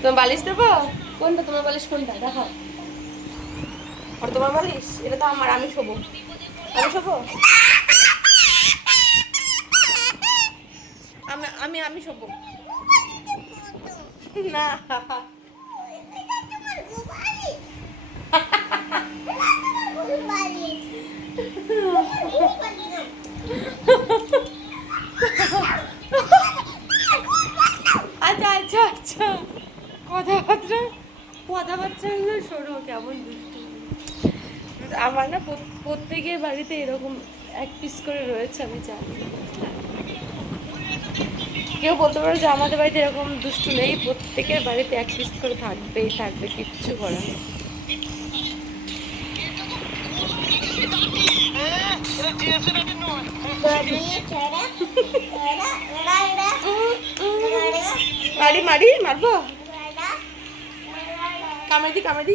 তোমার বালিশ দেবো? কোনটা? তোমার বালিশ কোনটা? দেখো আর তোমার বালিশ? এটা তো আমার, আমি শোবো। আমি শোবো? আমি আমি আমি শোবো। না। কথাবার্তা কথাবার্তাগুলো শোনো কেমন দুষ্টু আমার না প্রত্যেকের বাড়িতে এরকম এক পিস করে রয়েছে আমি জানি কেউ বলতে পারো যে আমাদের বাড়িতে এরকম দুষ্টু নেই প্রত্যেকের বাড়িতে এক পিস করে থাকবেই থাকবে কিচ্ছু করার মারি মারি মারবো কামড়ে দি কামড়ে দি।